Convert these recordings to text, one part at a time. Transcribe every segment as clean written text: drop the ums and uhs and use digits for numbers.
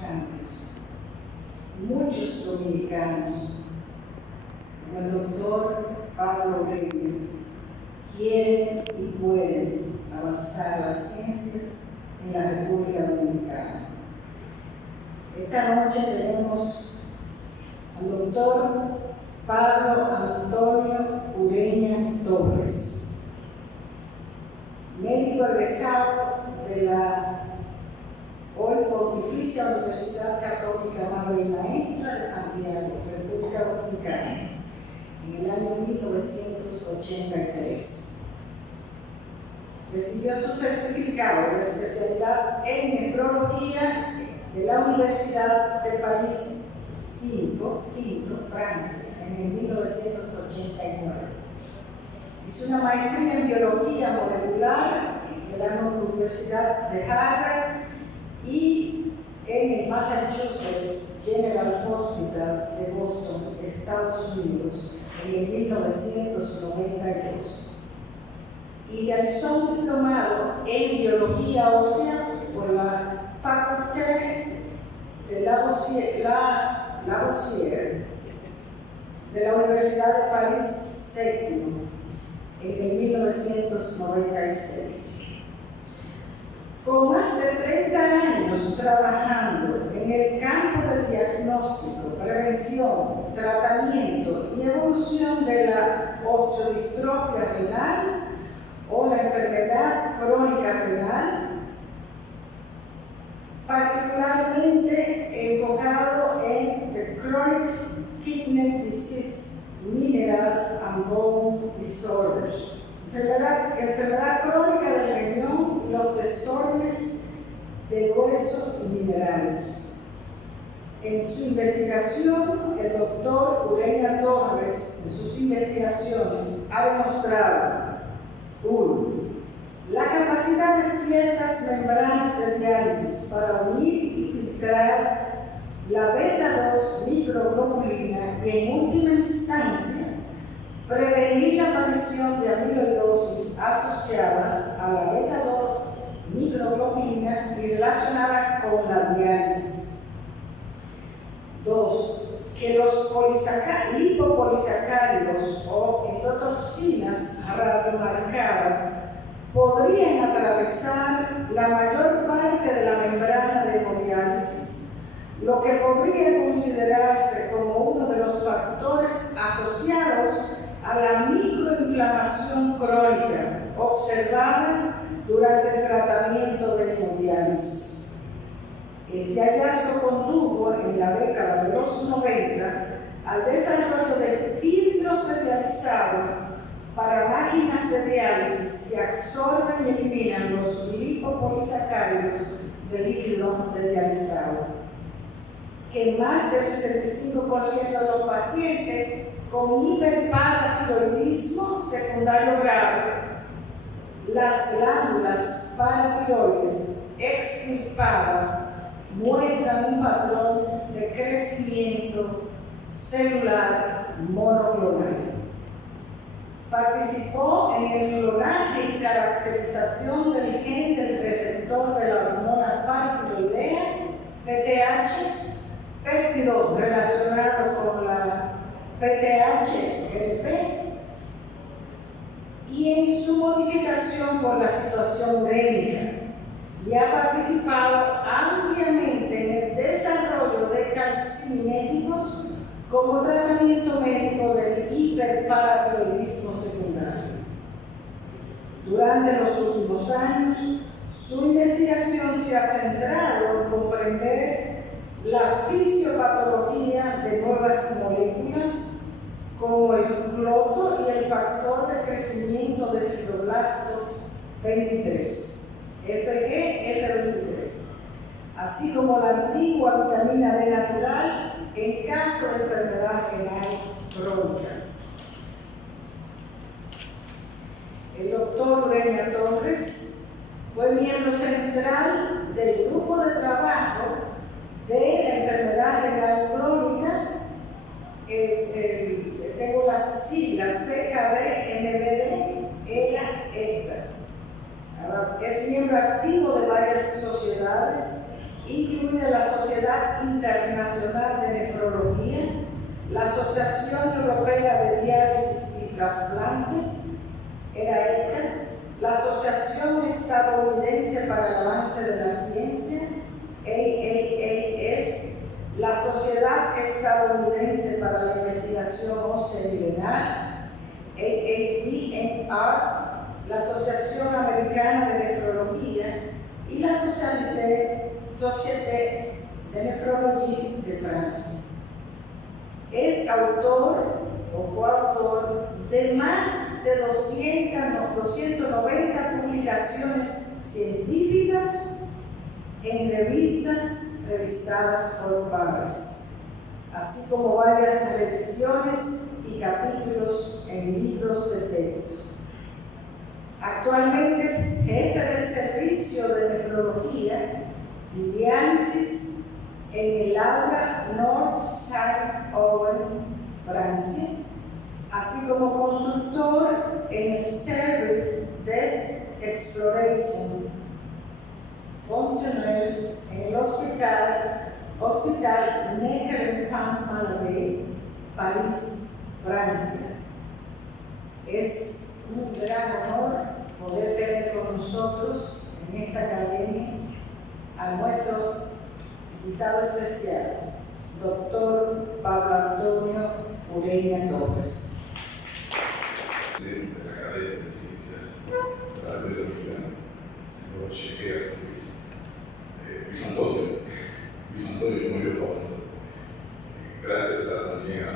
cambios. Muchos dominicanos, como el doctor Pablo Ureña, quieren y pueden avanzar las ciencias en la República Dominicana. Esta noche tenemos al doctor Pablo Antonio Ureña Torres, médico egresado de la hoy Pontificia Universidad Católica Madre y Maestra de Santiago, República Dominicana, en el año 1983. Recibió su certificado de especialidad en nefrología de la Universidad de París V, Francia, en el 1989. Hizo una maestría en biología molecular de la Universidad de Harvard y en el Massachusetts General Hospital de Boston, Estados Unidos, en el 1992. Y realizó un diplomado en biología ósea por la Faculté de Lavoisier de la Universidad de París VII en el 1996. Con más de 30 años trabajando en el campo del diagnóstico, prevención, tratamiento y evolución de la osteodistrofia renal o la enfermedad crónica renal, particularmente enfocado en the chronic kidney disease, mineral and bone disorders, enfermedad crónica del riñón y los desórdenes de huesos y minerales. En su investigación, el doctor Ureña Torres, en sus investigaciones, ha demostrado: 1. La capacidad de ciertas membranas de diálisis para unir y filtrar la beta-2 microglobulina y, en última instancia, prevenir la aparición de amiloidosis asociada a la beta-2 microglobulina y relacionada con la diálisis. 2. Que los lipopolisacáridos o endotoxinas radiomarcadas podrían atravesar la mayor parte de la membrana de hemodiálisis, lo que podría considerarse como uno de los factores asociados a la microinflamación crónica observada durante el tratamiento de hemodiálisis. Este hallazgo condujo en la década de los 90 al desarrollo de filtros de dializado para máquinas de diálisis que absorben y eliminan los lipopolisacáridos del líquido de dializado, que más del 65% de los pacientes con hiperparatiroidismo secundario grave, las glándulas paratiroides extirpadas muestran un patrón de crecimiento celular monoclonal. Participó en el clonaje y caracterización del gen del receptor de la hormona paratiroidea, PTH, péptido relacionado con la PTH-GLP, y en su modificación por la situación urémica, y ha participado ampliamente en el desarrollo de calcimiméticos como tratamiento médico del hiperparatiroidismo secundario. Durante los últimos años, su investigación se ha centrado en comprender la fisiopatología de nuevas moléculas como el cloto y el factor de crecimiento de fibroblastos 23, FG-F23, así como la antigua vitamina D natural en caso de enfermedad renal crónica. El doctor Ureña Torres fue miembro central del grupo de trabajo de la enfermedad renal crónica, tengo las siglas CKD-MBD, ERA-ECTA. Es miembro activo de varias sociedades, incluida la Sociedad Internacional de Nefrología, la Asociación Europea de Diálisis y Trasplante, era ETA, la Asociación Estadounidense para el Avance de la Ciencia, AAAS, la Sociedad Estadounidense para la Investigación Ósea y Renal, ASDNR, la Asociación Americana de Nefrología y la Société de Nefrologie de Francia. Es autor o coautor de más de 290 publicaciones científicas en revistas revisadas por pares, así como varias revisiones y capítulos en libros de texto. Actualmente es jefe del Servicio de Nefrología y Diálisis en el aula North Saint-Ouen, Francia, así como consultor en el Service Desk Exploration Fontenelles en el Hospital Necker-Enfants-Malade, París, Francia. Es un gran honor poder tener con nosotros en esta academia a nuestro invitado especial, doctor Pablo Antonio Ureña Torres. Presidente de la Academia de Ciencias de la Biología, el señor Chequea Luis Antonio Moyo Pablo. Gracias también a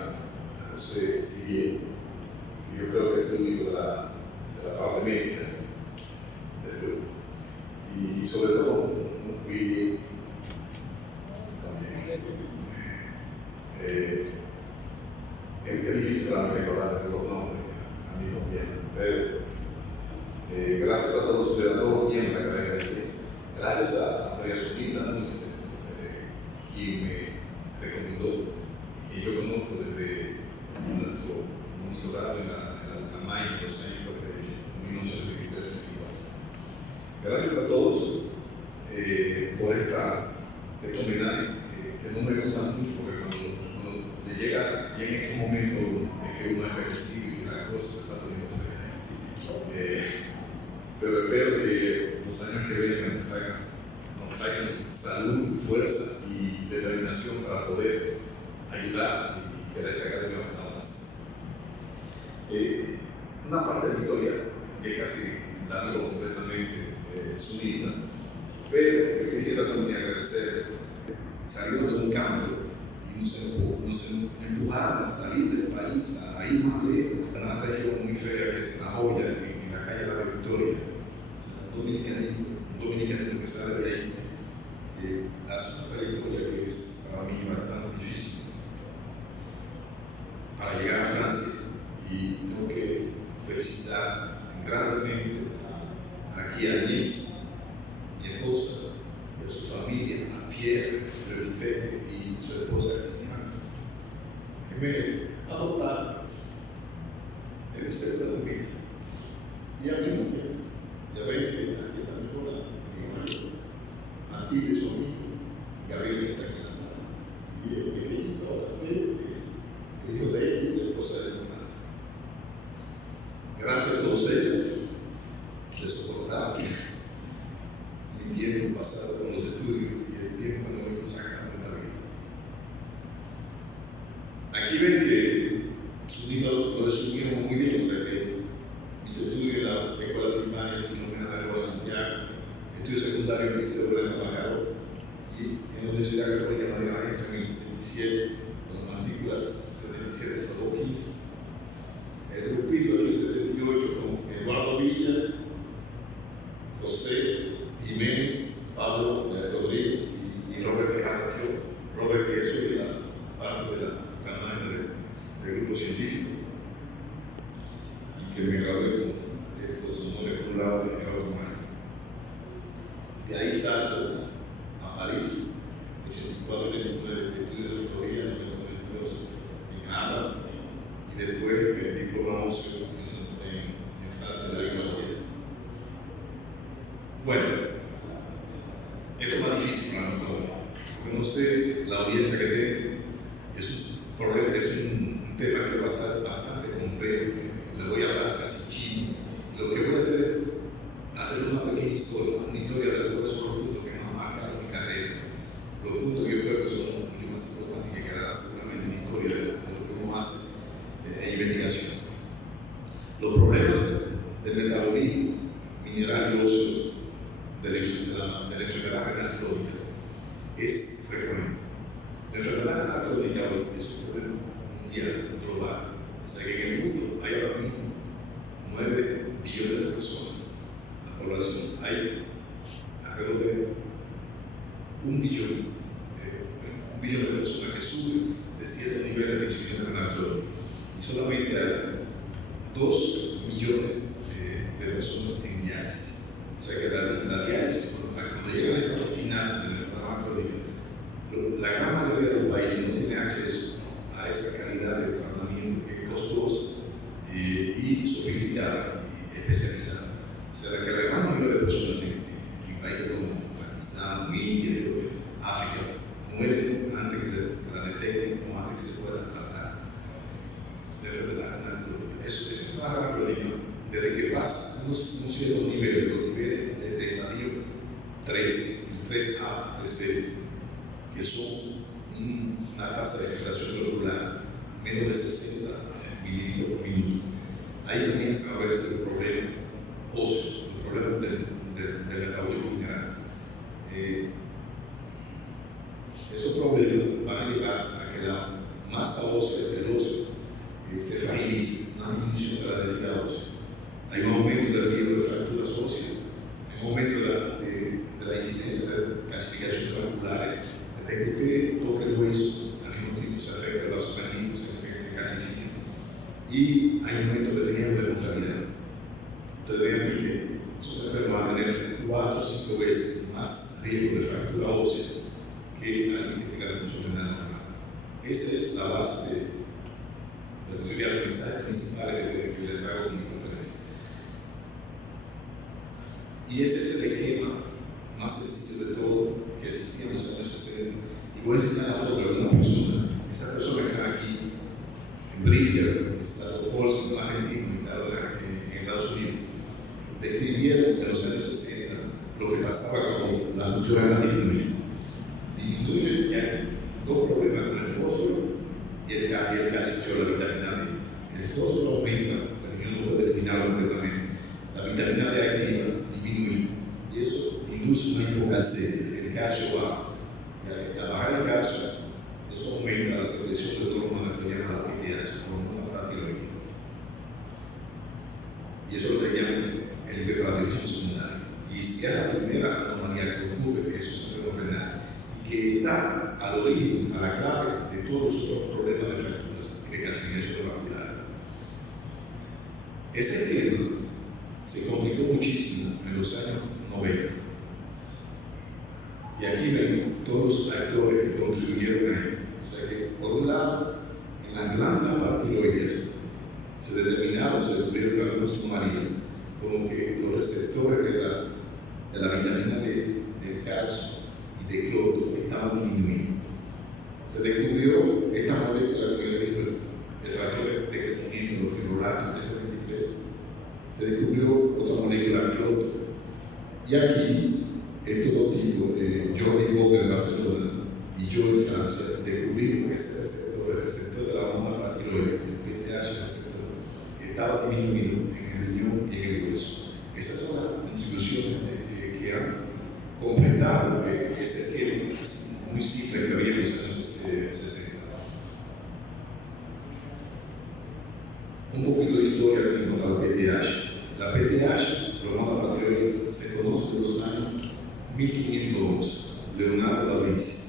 José Siguier, que yo creo que es el único de la parte médica del grupo. Y sobre todo, muy también. Es difícil para mí recordar todos los nombres, amigos bien, pero gracias a todos ustedes, a todos los miembros de la Academia de Ciencias, gracias a María Zulita Núñez, quien me recomendó y que yo conozco desde nuestro monitorado en la MAI por el Centro de 1923-24. Gracias a todos por este homenaje que no me gusta mucho porque cuando le llega en este momento en que uno es envejecido y la cosa se está poniendo fea. Pero espero que los años que vengan nos traigan salud, fuerza y determinación para poder ayudar y que la academia nada más. Una parte de la historia que casi la veo completamente sumida, pero yo quisiera también agradecer, saliendo de un cambio y nos empujaron a salir del país, a ir más lejos, a una región muy fea que es La Joya, en la calle de la Victoria. Un dominicanito que sale de ahí, que hace una trayectoria que es para mí bastante difícil para llegar a Francia, y tengo que felicitar grandemente aquí a Liz, mi esposa, y a su familia, a Pierre, Felipe y su esposa Cristina, que me adoptaron en el centro de familia. Y a mí, ya ven que aquí está mi hora, Matilde, su amigo, Gabriel está aquí en la sala, y el pequeñito ahora es el hijo de ella y la esposa de su madre. Gracias a todos ellos de soportar mi tiempo pasado con los estudios y el tiempo que nos venimos sacando en la vida. Aquí ven que su niño lo resumieron muy bien, o sea que mis estudios en la escuela primaria, Filomena de Roda Santiago, estudios secundarios en el Ministerio de Macaro, y en la Universidad Católica de Madrid Maestra en el 77, con matrículas 77 a 15. El grupito aquí en el 78 con Eduardo Villa, José Jiménez, Pablo Rodríguez y Robert Quijano. Robert, que es la parte de la canal del grupo científico, y que me gradué con los honores por un lado de Gerardo Mayo. De ahí salto a París, 84 años de estudio de nefrología, en 1992 en Harvard, y después diploma óseo en Francia de la Universidad. Bueno, esto es más difícil para nosotros. porque no sé la audiencia que tiene. Es un tema que es bastante complejo. Le voy a hablar casi chino. Lo que voy a hacer es hacer una pequeña historia de algunos de los puntos que me han marcado mi carrera. Los puntos que yo creo que son mucho más importantes que quedarán seguramente en la historia de lo que uno hace en investigación. Los problemas del metabolismo mineral y óseo de la enfermedad renal crónica es frecuente. La enfermedad renal crónica hoy es un problema mundial, global. O sea que en el mundo hay ahora mismo 9 billones de personas. La población hay alrededor de 1 billón de personas que sufren de ciertos niveles de insuficiencia renal crónica. Y solamente hay 2 millones de personas en diálisis. O sea que la diálisis, cuando llega al estado final de la enfermedad crónica, la gran mayoría de los países no tiene acceso a esa calidad de tratamiento que es costosa y sofisticada y especializada. O sea, que la gran mayoría de personas en países como Pakistán, India, África, mueren antes que la detecten o antes que se pueda tratar la enfermedad renal crónica. Esa enfermedad crónica, desde que pasa unos ciertos niveles, los niveles del estadio 3, el 3A, 3B, que son una tasa de filtración globular menos de 60 mililitros por minuto, ahí comienzan a verse los problemas óseos, los problemas del metabolismo mineral. Esos problemas van a llevar a que la masa ósea del óseo se fragilice, una disminución de la densidad ósea. Hay un aumento del riesgo de fracturas óseas, hay un aumento de la incidencia de calcificaciones vasculares. Desde que usted toca el hueso, al mismo tiempo se afecta a los sanguíneos que se calcifican. Y hay un aumento del riesgo de mortalidad. Ustedes ven aquí que esos enfermos van a tener 4 o 5 veces más riesgo de fractura ósea que alguien que tenga la función renal normal. Esa es la base de lo que serían los mensajes principales que les traigo en mi conferencia. Y ese es el esquema más sencillo de todo que existía en los años 60. Y voy a enseñar la foto de una persona. Esa persona que está aquí, en Bridger, estado Polson, argentino, estado en Estados Unidos, describieron en los años 60 lo que pasaba con la función renal disminuye. Disminuye y hay 2 problemas con el fósforo y el calcio, la vitamina D. El fósforo aumenta, pero no puede eliminarlo completamente. La vitamina D activa disminuye y eso induce una hipocalcemia. El calcio baja. Y al bajar el calcio, eso aumenta la secreción de hormonas que llaman la PTH, hormona paratiroidea. Y eso lo llaman el hiperparatiroidismo secundario. Y es la primera anomalía que ocurre en esos enfermos renales y que está al origen, a la clave de todos los otros problemas de fracturas de calcificación vascular. Ese tema se complicó muchísimo en los años 90. Y aquí ven todos los actores que contribuyeron a esto. O sea que, por un lado, en las glándulas paratiroideas se determinaron, se descubrieron algunas anomalías, como que los receptores de la vitamina D, del calcio y de cloro estaban disminuidos. Se descubrió esta molécula que yo le digo, el factor de crecimiento, los fibroblastos, F23. Se descubrió otra molécula, cloro. Y aquí, estos 2 tipos, Jordi Bock en Barcelona y yo en Francia, descubrimos que ese receptor, el receptor de la hormona paratiroidea, el PTH receptor, estaba disminuido en el riñón y en el hueso. Esas son las contribuciones que han completado ese esquema muy simple que había en los años 60. Un poquito de historia en cuanto a la PTH. La PTH, la hormona paratiroidea, se conoce en los años 1511, Leonardo da Vinci.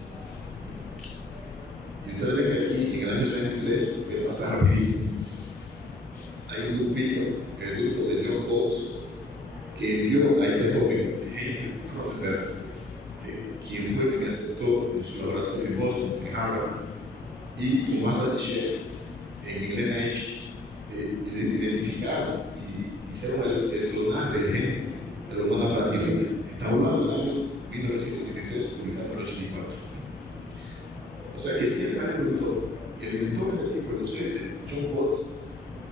Y ustedes ven que aquí, en el año 63, que pasa rapidísimo, hay un grupito, el grupo de John Cox, que envió a este joven, Henry Rosberg, quien fue quien aceptó en su laboratorio en Boston, en Harvard, y Thomas Asichet, en NIH, identificaron y hicieron el clonaje del gen de la hormona paratiroidea. Estamos hablando del año 1953, publicado en el 84. el productor. Y el mentor de este tipo, el docente, John Potts,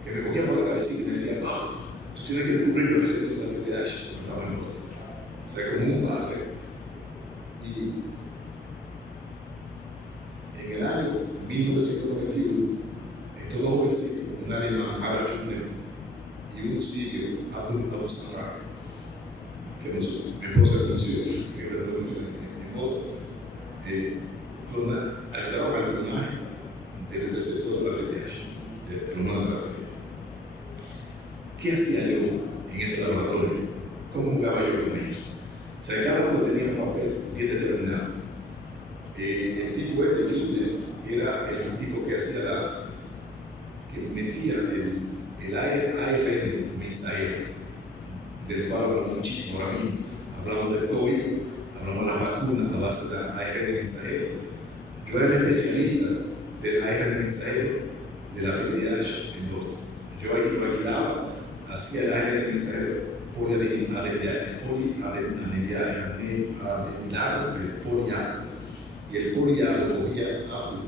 que me cogía por la cabeza y me decía, tú tienes que descubrir los receptos de la PTH. Estaba en otro. O sea, como un padre. Y en el año 1991, estos dos jovencitos, un alemán, Harald Jüttner, y un sirio, Abdul Al-Samar, que mi esposa conoció, que era en Boston, ayudaron al clonaje del receptor de la PTH, del humano de la PTH. ¿Qué hacía yo en ese laboratorio? ¿Cómo jugaba yo con ellos? O sea, cada uno tenía un papel bien determinado. El tipo de Jüttner era el tipo que hacía que metía el ARN mensajero, del cual hablamos muchísimo ahora mismo. Hablamos del COVID, hablamos de las vacunas a base de ARN mensajero. Yo era el especialista del ARN mensajero de la PTH en Boston. Yo ahí lo alquilaba, hacía el ARN mensajero poliadenilado, el poliado. Y el poliado lo cogía Apple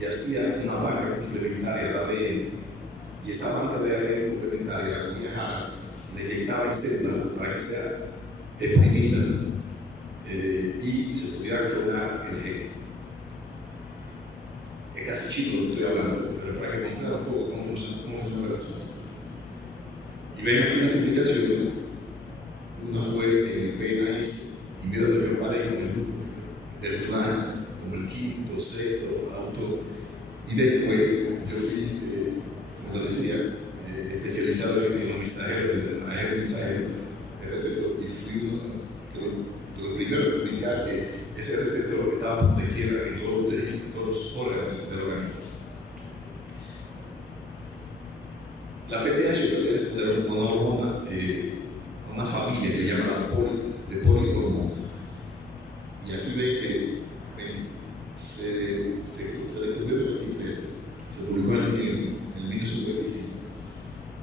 y hacía una banca complementaria de ADN. Y esa banca de ADN complementaria la cogía Harald, le inyectaba en células para que sea exprimida y se pudiera clonar el gen. Es casi chico lo que estoy hablando, pero para que comprendan un poco cómo funciona la cosa. Y ven aquí una publicación, una fue en el PNAS, y mira lo que yo paré con el grupo del plan, como el quinto, sexto, auto, y después yo fui, como te decía, especializado en los mensajeros, ARN mensajero, el receptor, y fui lo primero en publicar que ese receptor estaba donde quiera en todos los órganos del organismo. La PTH pertenece a una hormona, a una familia que llama de polihormonas. Y aquí ven que se descubrió en el 2013, se publicó en el 1955.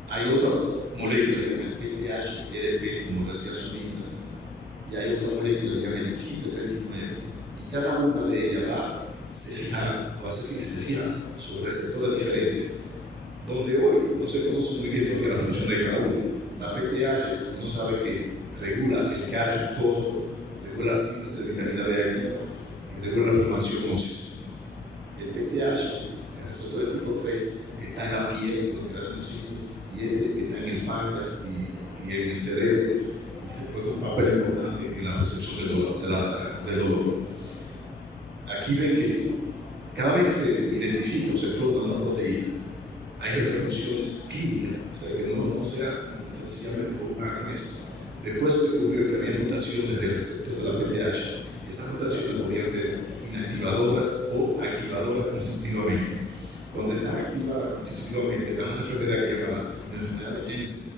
Hay otra molécula que se llama el PTH-EDP, como decía su nombre, y hay otra molécula que se llama el KIT39, y cada una de ellas va a se fija sobre receptores diferentes, donde hoy no se conoce muy bien la función de cada uno. La PTH no sabe que regula el calcio, el fósforo, regula la síntesis de vitamina D y regula la formación ósea. El PTH, el receptor de tipo 3, está en la piel, donde la conocimos, y está en el páncreas y en el cerebro, y juega un papel importante en la percepción del dolor. Aquí ven que cada vez que se identifica o se clona una proteína, hay repercusiones clínicas, o sea que no seas sencillamente por una eso. Después se descubrió que había mutaciones del receptor de la PTH, y esas mutaciones podrían ser inactivadoras o activadoras constitutivamente. Cuando está activada constitutivamente, da una enfermedad que llama la enfermedad de Jensen.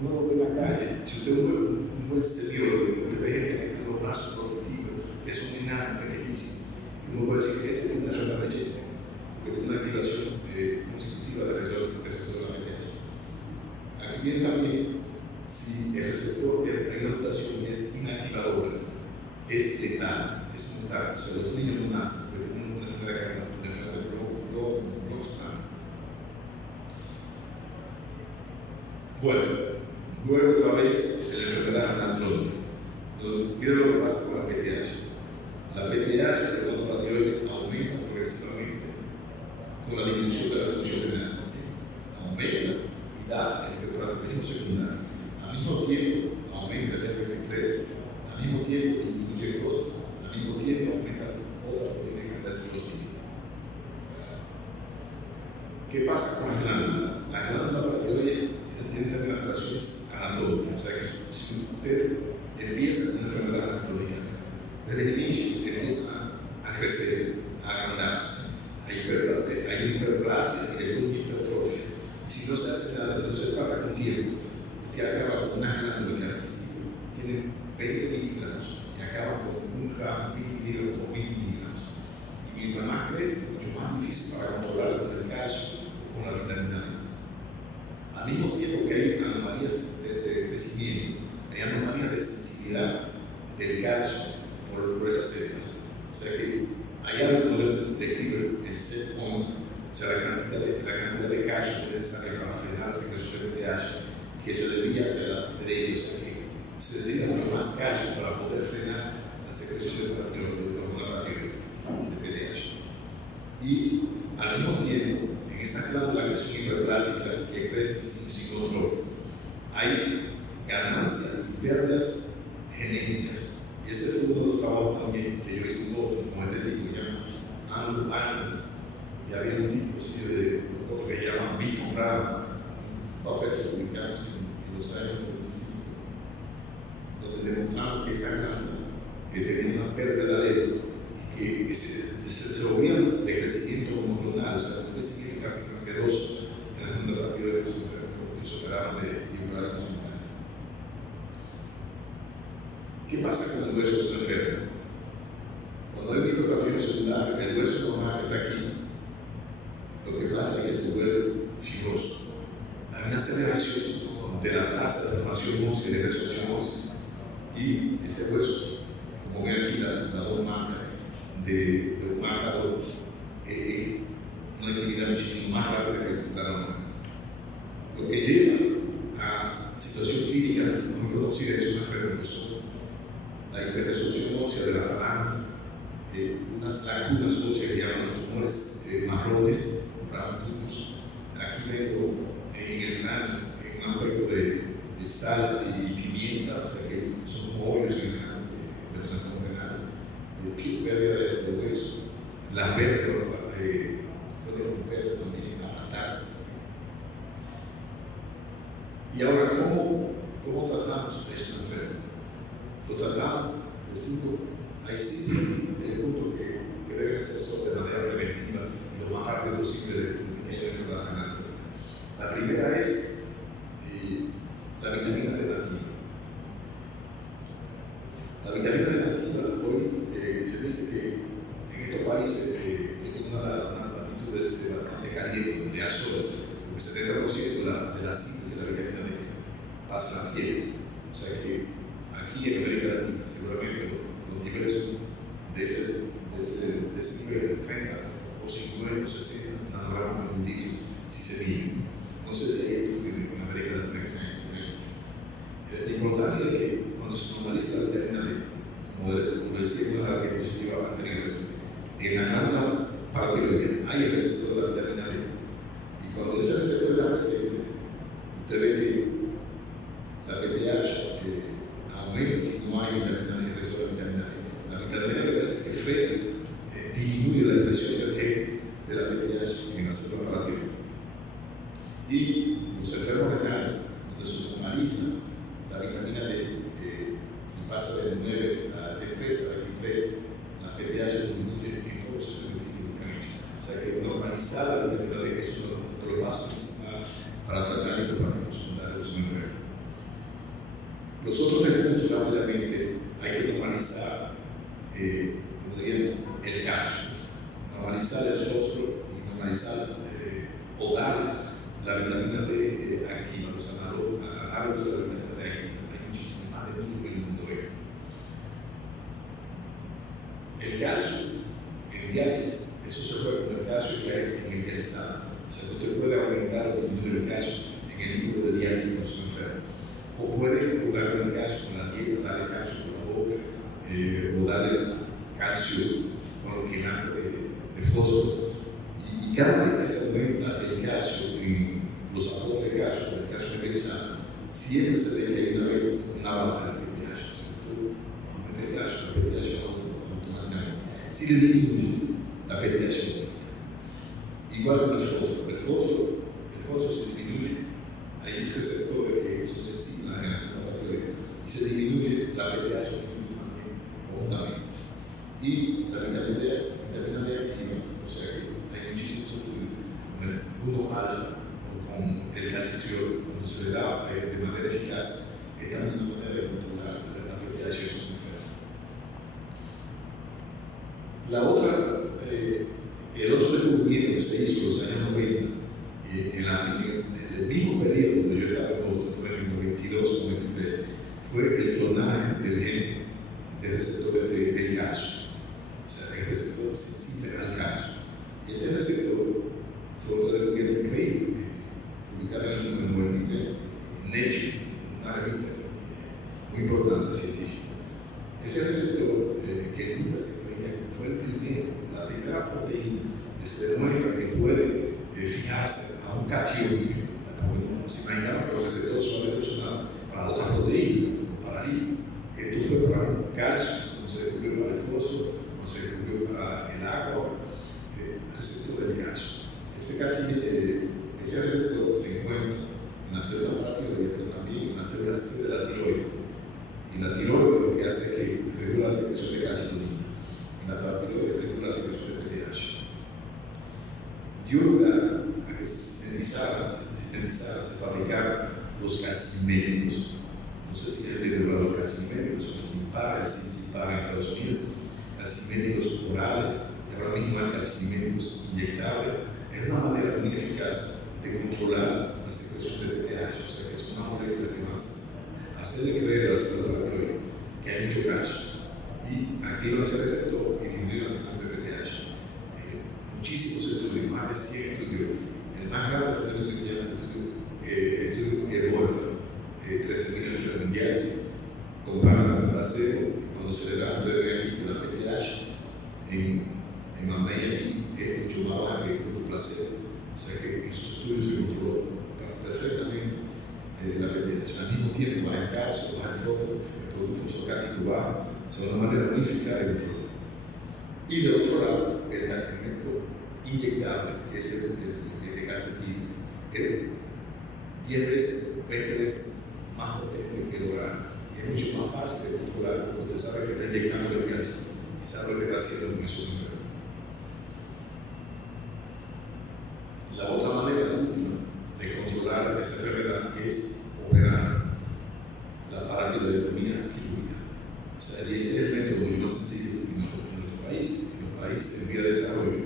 Uno lo ve en la calle, si usted ve un buen semiólogo, usted ve gente que tiene los brazos protectivos, que son enanos, pequeñísimos, y uno puede decir que esa es una enfermedad de Jensen, porque tiene una activación constitutiva del receptor de la PTH. Aquí viene también si el receptor hay una mutación que es inactivadora, es letal, es mortal. O sea, los niños no nacen porque tienen una enfermedad que llama la enfermedad de Bloch-Stram. Bueno, luego otra vez la enfermedad anatrópica. Miren lo que pasa con la PTH. La PTH, el la tiroides, aumenta progresivamente con la disminución de la función renal. Aumenta y da el metabolismo secundario. Al mismo tiempo aumenta el FP3, al mismo tiempo disminuye el otro, al mismo tiempo aumenta otra proteína que es la psilocibina. ¿Qué pasa con la glándula? La glándula paratiroide tiene unas relaciones anatómicas, o sea que si usted empieza con una enfermedad anatómica, desde el inicio empieza a crecer, a agrandarse, hay una hiperplasia y después una hipertrofia. Y si no se hace nada, si no se trata con tiempo, usted acaba con una glándula que al principio tiene 20 miligramos y acaba con 1 gramo, 1000 miligramos o 1000 miligramos. Y mientras más crece, mucho más difícil para controlar con el calcio o con la vitamina D. Al mismo tiempo que hay anomalías de crecimiento, hay anomalías de sensibilidad del calcio por esas células. O sea que hay algo que describe selección de hormona de PTH. Y al mismo tiempo, en esas glándulas que son hiperplásticas, que crecen sin control, hay ganancias y pérdidas genéticas. Y ese fue uno de los trabajos también que yo hice con este tipo que se llama Andrew. Y había un tipo así de otro que se llama Milton Brown, un papel que publicamos en los años 25, donde demostramos que esa glándula tenía una pérdida de alelo y que se volvía de crecimiento monoclonal, o sea, un crecimiento casi canceroso en el mundo relativo de los enfermos que se operaban de bipolaridad simultánea. ¿Qué pasa con el hueso que se enferma? Cuando hay hipertrofia secundaria, el hueso normal que está aquí, lo que pasa es que se vuelve fibroso. Hay una aceleración de la tasa de formación ósea y de resorción ósea. Y ese hueso, como ven aquí, la dos marcas de un marcador, una actividad muchísimo más rápida que la normal. Lo que lleva a situación clínica muy conocida de esos enfermos son la hiperresorción ósea de la falange, unas lagunas óseas que llaman tumores marrones, tumos. Aquí vengo en el cráneo, en un aspecto de sal y pimienta, o sea que son hoyos en el cráneo de los enfermos renales, pérdida de hueso, las vértebras pueden romperse también, aplastarse. Y ahora, ¿cómo tratamos a estos enfermos? Lo tratamos hay 5 puntos que deben ser sobre de manera preventiva y lo más rápido posible de que haya enfermedad renal. La primera es la vitamina D nativa. La vitamina D nativa hoy se dice que en estos países que tienen unas latitudes bastante calientes, donde hay sol, porque 70% de la síntesis de la vitamina D pasa a la piel. O sea que aquí en América Latina seguramente los niveles son de ese nivel de 30 o 50 o 60 nanogramos por litro si se mide. No sé si hay estudios en América Latina que se han estudiado. La importancia es que cuando se normaliza la vitamina D, como decía una de las diapositivas anteriores, en la glándula paratiroidea hay el receptor de la vitamina D. Y cuando ese receptor está presente, usted ve que la PTH aumenta si no hay vitamina D, el resto de la vitamina D. La vitamina D parece que frena, disminuye la expresión del gen de la PTH en la célula paratiroidea. Y los enfermos renales, cuando se normaliza la vitamina D, se pasa de 3 a 23, la PTH disminuye en todos los medicamentos. O sea que normalizar la vitamina D es uno de los pasos principales para tratar el hipertrofia secundaria de los enfermos. Los otros 3 puntos rápidamente hay que normalizar el calcio, normalizar el fósforo y normalizar o dar la vitamina D activa, los análogos de la vitamina D activa. Hay muchísimo más de mundo en el mundo hoy. El calcio en diálisis, eso se juega con el calcio que hay en el dializado. O sea, usted puede aumentar o disminuir el calcio en el líquido de diálisis con su enfermo. O puede jugar con el calcio con la dieta, darle calcio con la boca, o darle calcio con lo que de fósforo. Y cada vez que se aumenta el calcio en los aportes de calcio, el calcio mecanizado, siempre se ve que hay una baja de PTH. O sea, tú aumenta el calcio, la PTH automáticamente. Si le disminuye, la PTH aumenta. Igual con el fósforo. El fósforo se disminuye. Hay receptores que son sensibles a la glándula y se disminuye la PTH también. Y la vitamina D activa, o sea que hay muchísimos estudios con el 1-alfa o con el calcitriol, cuando se le da de manera eficaz, es también una manera de controlar la PTH de esos enfermos. El otro descubrimiento que se hizo en los años 90, en el mismo periodo donde yo estaba en Boston, fue en el 92 o 93, fue el clonaje del gen de receptores del calcio. O sea, el receptor sensible al calcio. Y ese receptor fue otro descubrimiento increíble, publicado en el 93 en Nature, una revista muy importante científica. Ese receptor se demuestra que puede fijarse a un catión. Nos imaginamos que los receptores solamente son para otras proteínas o para lípidos. Esto fue para un calcio, no se descubrió para el fósforo, no se descubrió para el agua, el receptor del calcio. Ese receptor se encuentra en la célula paratiroide, pero también en la célula C de la tiroides. Y la tiroides lo que hace es que regula la secreción de calcio en la paratiroide regula la secreción de PTH. Dio lugar a que se sintetizaran, se fabricaran los calcimétricos. No sé si es de los calcimétricos, los Limpar, el Sincipar en Estados Unidos, calcimétricos orales, y ahora mismo hay calcimétricos inyectables. Es una manera muy eficaz de controlar la secreción de PTH, o sea que es una molécula que va a hacerle creer a la célula paratiroide que hay mucho calcio y activa ese receptor y disminuye la secreción de PTH. Muchísimos estudios, más de 100 estudios. El más grande fue el estudio que llaman Eduardo, 13.000 estudios mundiales, comparan el placebo y cuando se le da aquí con la PTH en Mamey aquí es mucho más baja que el placebo. O sea que en esos estudios se controló perfectamente la PTH. Al mismo tiempo baja el calcio, baja el fósforo, el producto fosfocálico baja, o sea, una manera muy eficaz de controlar. Y de otro lado, el calcimétrico inyectable, que es el de calcetín, que es 10 veces, 20 veces más potente que el oral. Y es mucho más fácil de controlar porque usted sabe que está inyectando el calcio y sabe lo que está haciendo con esos enfermos. La otra manera última de controlar esa enfermedad es operar la paratiroidectomía quirúrgica. O sea, y ese es el método muy más sencillo en nuestro país. En los países en vía de desarrollo,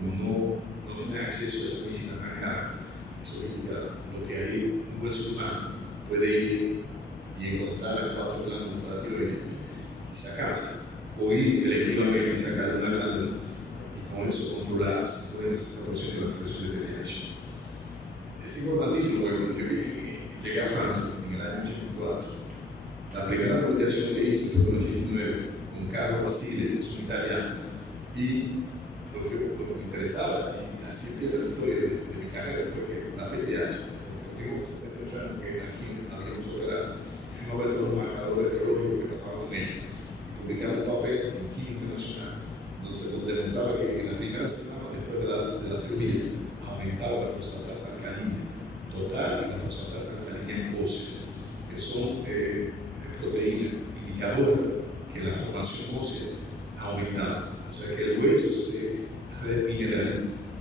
como no tienen acceso a esa medicina tan cara, eso significa lo que hay un hueso humano puede ir y encontrar el cuadro blanco paratiroide y sacarse, o ir electivamente y sacar una glándula y con eso controlar si pueden desarrollar la secreción de PTH. Es importantísimo porque yo llegué a Francia en el año 84. La primera publicación que hice fue en el 89 con Carlo Basile, es un italiano, y lo que me interesaba, y así empieza la historia de mi carrera, fue que la PTH, tengo 60 enfermos que aquí había mucho operar, fuimos a ver los marcadores biológicos que pasaban con ellos, y publicamos un papel en Química Internacional, donde se demostraba que en la primera semana después de la cirugía aumentaba la fosfatasa alcalina total y la fosfatasa alcalina ósea, que son proteínas indicadoras que la formación ósea ha aumentado. O sea que el hueso se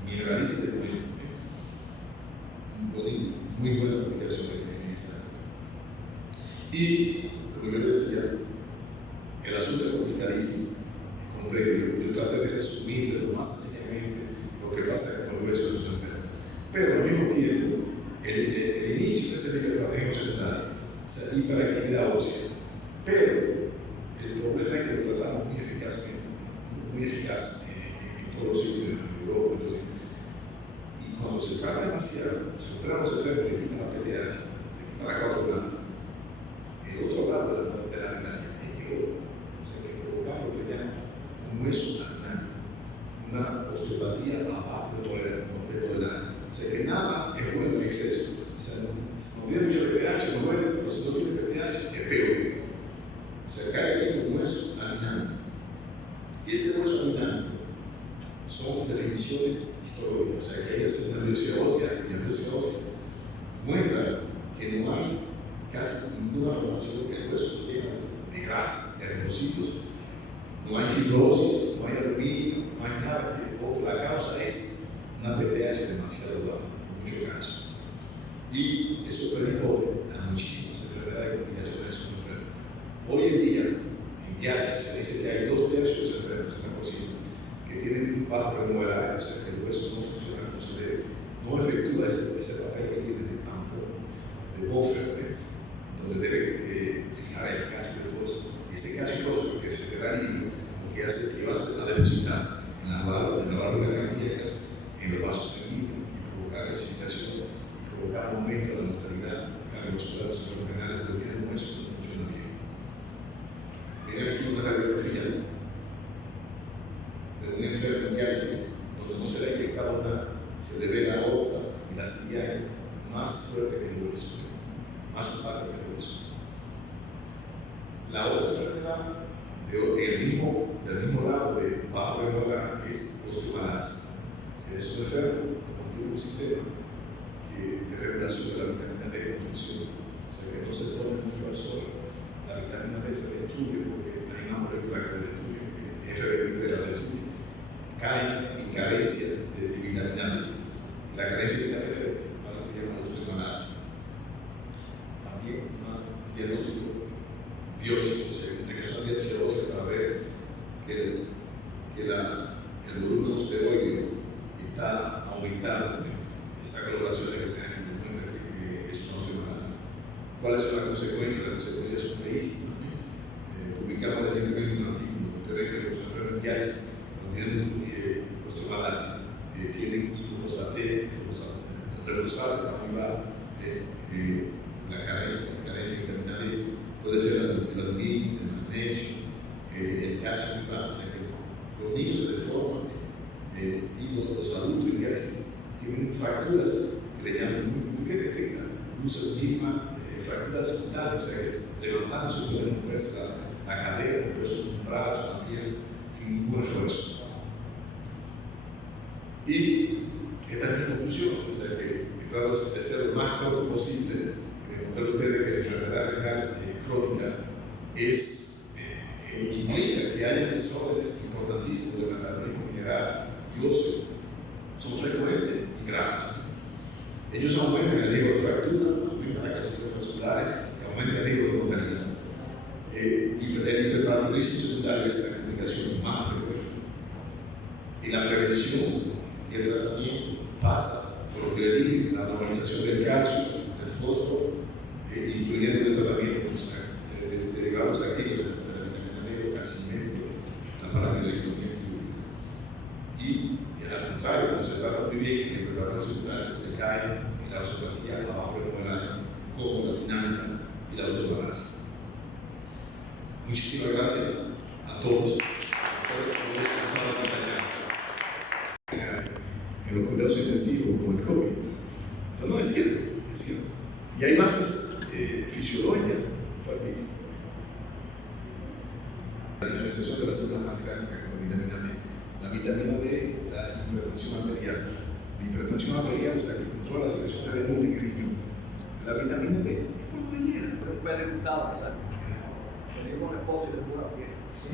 mineraliza de muy buena publicación en esa. Y, como yo decía, el asunto es complicadísimo, es complejo. Yo traté de resumir lo más sencillamente lo que pasa con el hueso de los enfermos. Pero al mismo tiempo, el inicio de ese microorganismo secundario, esa hiperactividad ósea. Pero el problema es que lo tratamos muy eficaz en todos los sitios, en Europa, y cuando se trata demasiado, si operamos enfermos que quitan la PTH, le quitan la cuatro blanca, el otro lado de la medalla es peor. O sea que provocamos lo que llaman un hueso dañado, una osteopatía abajo de tolerable. O sea que nada es bueno en exceso. O sea, si no tiene mucho PTH, no es bueno, pero si no tiene PTH, es peor. O sea, cae aquí un hueso laminante. Y ese hueso laminante son definiciones histológicas, o sea, que hay una biopsia ósea y la biopsia ósea muestra que no hay casi ninguna formación que el hueso se llena de grasa, de eritrocitos, no hay fibrosis, no hay aluminio, no hay nada, o la causa es una PTH demasiado baja, en muchos casos. Y eso predispone a muchísimas enfermedades y complicaciones de enfermos. Hoy en día, en diálisis, se dice que hay 2/3 de los enfermos, es posible, que tienen un bajo renumerario, o sea que el hueso no funciona como se debe, no efectúa ese papel que tiene de tampón, de buffer, donde debe fijar el calcio de fósforo. Y ese calcio de fósforo que se queda libre, lo que hace es que va a hacer la depositasa en la válvula cardíacas, en los vasos sanguíneos, y provocar calcificación, y provocar un aumento de la mortalidad cardiovascular cerebral porque tiene un hueso que no funciona bien. Miren aquí una radiografía de un enfermo en diálisis donde no se le ha carencia de vitamina D. La carencia de vitamina D para que llaman osteomalacia. También un diagnóstico biológico, que es una biopsia ósea para ver que el volumen osteoideo está aumentando. Esa coloración que se demuestra que es una osteomalacia. ¿Cuáles son las consecuencias? Las consecuencias son feísimas. Publicamos recientemente un artículo donde ve que los enfermedades cuando tienen osteomalacia tienen hipofosfatemia, reforzado, está muy bajo, la carencia de vitamina D, puede ser el aluminio, el magnesio, el calcio muy bajo, o sea que los niños se deforman y los adultos tienen fracturas que le llaman muy bien descritas, un séptima fracturas cutáneas, o sea que levantándose pueden moverse la cadera, moverse un brazo, la piel, sin ningún esfuerzo. Y esta es mi conclusión, o sea que trato de ser lo más corto posible y demostrar a ustedes que la enfermedad renal crónica implica que haya desórdenes importantísimos del metabolismo mineral y óseo, son frecuentes y graves. Ellos aumentan el riesgo de fractura, aumentan la calcificación vascular y aumentan el riesgo de mortalidad. Y el hiperparatonicismo secundario es la complicación más frecuente. Y la prevención y el tratamiento pasa por lo que le dije, la normalización del calcio, del fósforo, incluyendo el tratamiento de derivados activos del vitamina D, calcimiento, la paramidoidectomía y al contrario, cuando se trata muy bien en el preparatorio secundario, se cae en la osteopatía abajo del moral, como la dinámica y la osteoporosis. Muchísimas gracias a todos. En los cuidados intensivos como el COVID. Eso no es cierto, es cierto. Y hay bases fisiológicas fuertísimas. La diferenciación de las células pancreáticas con vitamina D. La vitamina D, la hipertensión arterial. La hipertensión arterial es la que controla la secreción de renina en el riñón. La vitamina D es por mañana. Pero fue diputado, ¿sabes? Tenía un esposo y de pura piel. Sí.